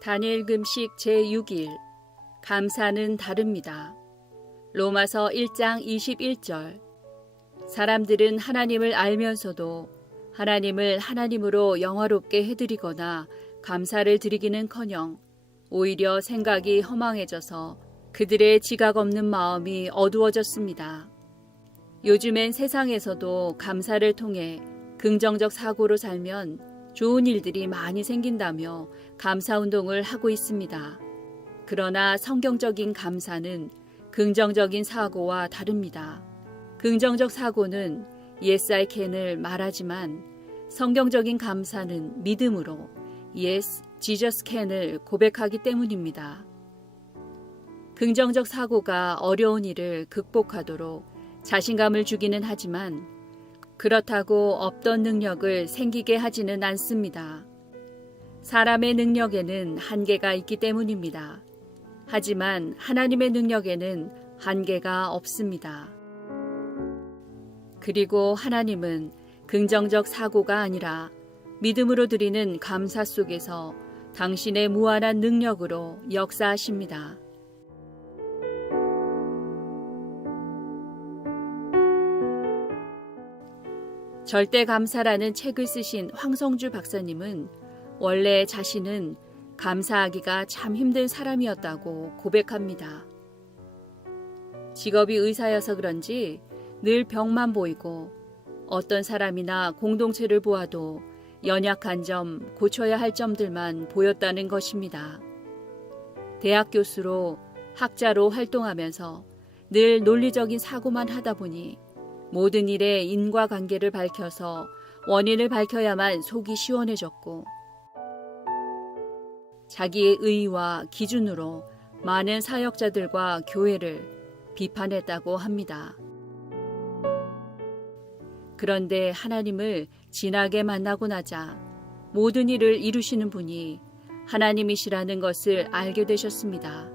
다니엘 금식 제6일 감사는 다릅니다. 로마서 1장 21절 사람들은 하나님을 알면서도 하나님을 하나님으로 영화롭게 해드리거나 감사를 드리기는커녕 오히려 생각이 허망해져서 그들의 지각 없는 마음이 어두워졌습니다. 요즘엔 세상에서도 감사를 통해 긍정적 사고로 살면 좋은 일들이 많이 생긴다며 감사운동을 하고 있습니다. 그러나 성경적인 감사는 긍정적인 사고와 다릅니다. 긍정적 사고는 Yes, I can을 말하지만 성경적인 감사는 믿음으로 Yes, Jesus can을 고백하기 때문입니다. 긍정적 사고가 어려운 일을 극복하도록 자신감을 주기는 하지만 그렇다고 없던 능력을 생기게 하지는 않습니다. 사람의 능력에는 한계가 있기 때문입니다. 하지만 하나님의 능력에는 한계가 없습니다. 그리고 하나님은 긍정적 사고가 아니라 믿음으로 드리는 감사 속에서 당신의 무한한 능력으로 역사하십니다. 절대감사라는 책을 쓰신 황성주 박사님은 원래 자신은 감사하기가 참 힘든 사람이었다고 고백합니다. 직업이 의사여서 그런지 늘 병만 보이고 어떤 사람이나 공동체를 보아도 연약한 점, 고쳐야 할 점들만 보였다는 것입니다. 대학 교수로 학자로 활동하면서 늘 논리적인 사고만 하다 보니 모든 일의 인과관계를 밝혀서 원인을 밝혀야만 속이 시원해졌고 자기의 의의와 기준으로 많은 사역자들과 교회를 비판했다고 합니다. 그런데 하나님을 진하게 만나고 나자 모든 일을 이루시는 분이 하나님이시라는 것을 알게 되셨습니다.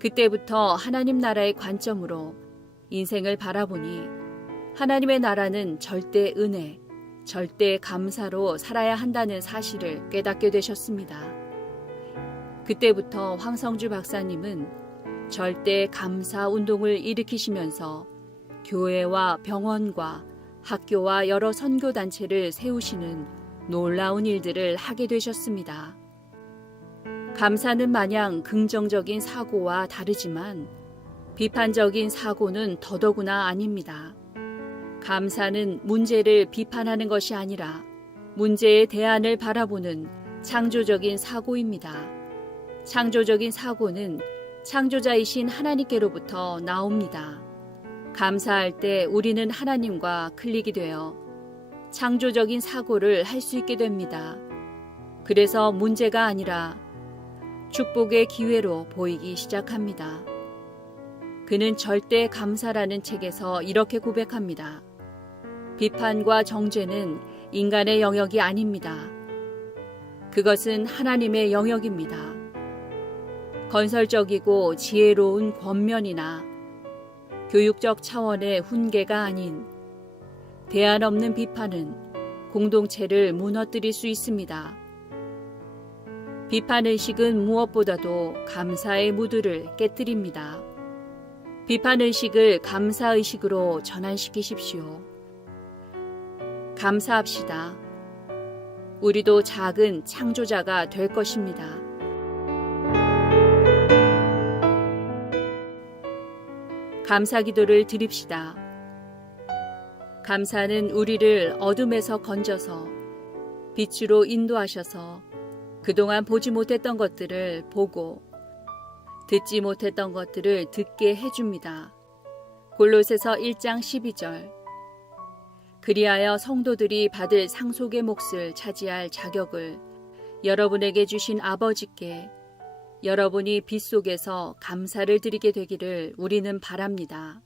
그때부터 하나님 나라의 관점으로 인생을 바라보니 하나님의 나라는 절대 은혜, 절대 감사로 살아야 한다는 사실을 깨닫게 되셨습니다. 그때부터 황성주 박사님은 절대 감사 운동을 일으키시면서 교회와 병원과 학교와 여러 선교단체를 세우시는 놀라운 일들을 하게 되셨습니다. 감사는 마냥 긍정적인 사고와 다르지만 비판적인 사고는 더더구나 아닙니다. 감사는 문제를 비판하는 것이 아니라 문제의 대안을 바라보는 창조적인 사고입니다. 창조적인 사고는 창조자이신 하나님께로부터 나옵니다. 감사할 때 우리는 하나님과 클릭이 되어 창조적인 사고를 할 수 있게 됩니다. 그래서 문제가 아니라 축복의 기회로 보이기 시작합니다. 그는 절대 감사라는 책에서 이렇게 고백합니다. 비판과 정죄는 인간의 영역이 아닙니다. 그것은 하나님의 영역입니다. 건설적이고 지혜로운 권면이나 교육적 차원의 훈계가 아닌 대안 없는 비판은 공동체를 무너뜨릴 수 있습니다. 비판의식은 무엇보다도 감사의 무드를 깨뜨립니다. 비판의식을 감사의식으로 전환시키십시오. 감사합시다. 우리도 작은 창조자가 될 것입니다. 감사 기도를 드립시다. 감사는 우리를 어둠에서 건져서 빛으로 인도하셔서 그동안 보지 못했던 것들을 보고 듣지 못했던 것들을 듣게 해줍니다. 골로새서 1장 12절 그리하여 성도들이 받을 상속의 몫을 차지할 자격을 여러분에게 주신 아버지께 여러분이 빛 속에서 감사를 드리게 되기를 우리는 바랍니다.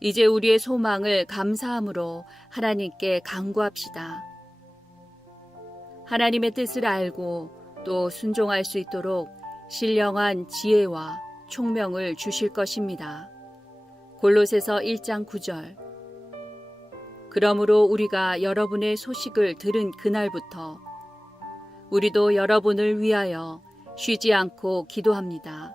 이제 우리의 소망을 감사함으로 하나님께 간구합시다. 하나님의 뜻을 알고 또 순종할 수 있도록 신령한 지혜와 총명을 주실 것입니다. 골로새서 1장 9절. 그러므로 우리가 여러분의 소식을 들은 그날부터 우리도 여러분을 위하여 쉬지 않고 기도합니다.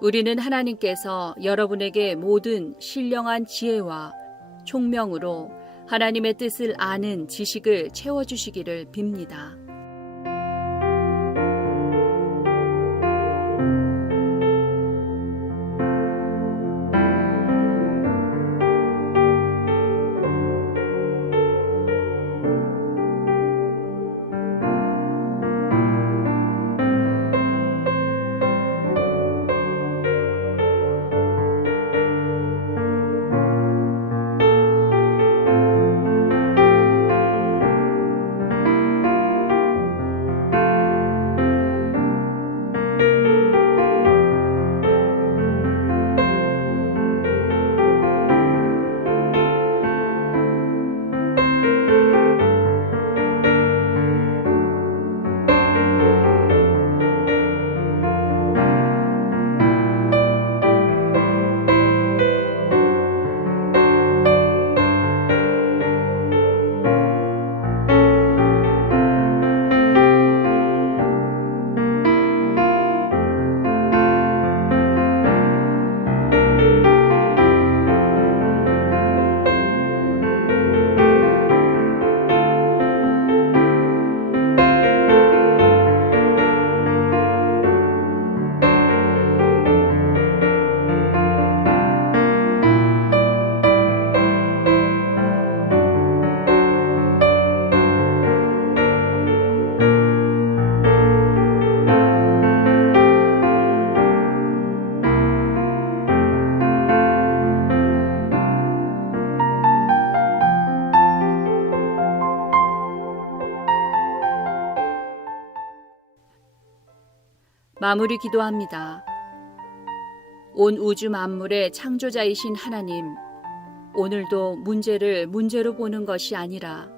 우리는 하나님께서 여러분에게 모든 신령한 지혜와 총명으로 하나님의 뜻을 아는 지식을 채워주시기를 빕니다. 마무리 기도합니다. 온 우주 만물의 창조자이신 하나님, 오늘도 문제를 문제로 보는 것이 아니라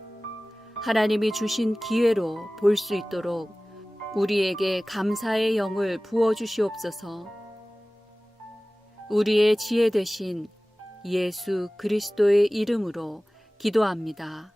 하나님이 주신 기회로 볼 수 있도록 우리에게 감사의 영을 부어주시옵소서. 우리의 지혜 되신 예수 그리스도의 이름으로 기도합니다.